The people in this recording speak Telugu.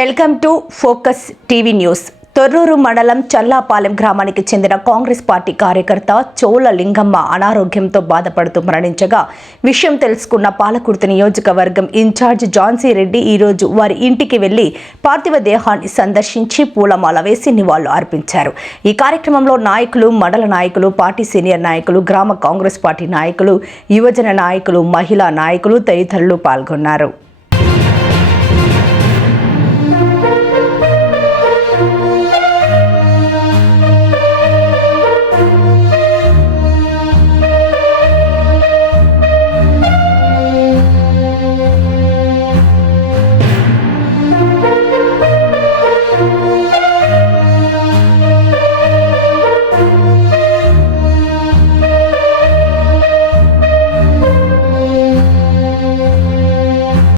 Welcome to Focus TV news. Thorrur మండలం చల్లాపాలెం గ్రామానికి చెందిన కాంగ్రెస్ పార్టీ కార్యకర్త చోళ లింగమ్మ అనారోగ్యంతో బాధపడుతూ మరణించగా విషయం తెలుసుకున్న పాలకుర్తి నియోజకవర్గం ఇన్ఛార్జ్ జాన్సీ రెడ్డి ఈరోజు వారి ఇంటికి వెళ్లి పార్థివ దేహాన్ని సందర్శించి పూలమాల వేసి నివాళులు అర్పించారు. ఈ కార్యక్రమంలో నాయకులు, మండల నాయకులు, పార్టీ సీనియర్ నాయకులు, గ్రామ కాంగ్రెస్ పార్టీ నాయకులు, యువజన నాయకులు, మహిళా నాయకులు తదితరులు పాల్గొన్నారు.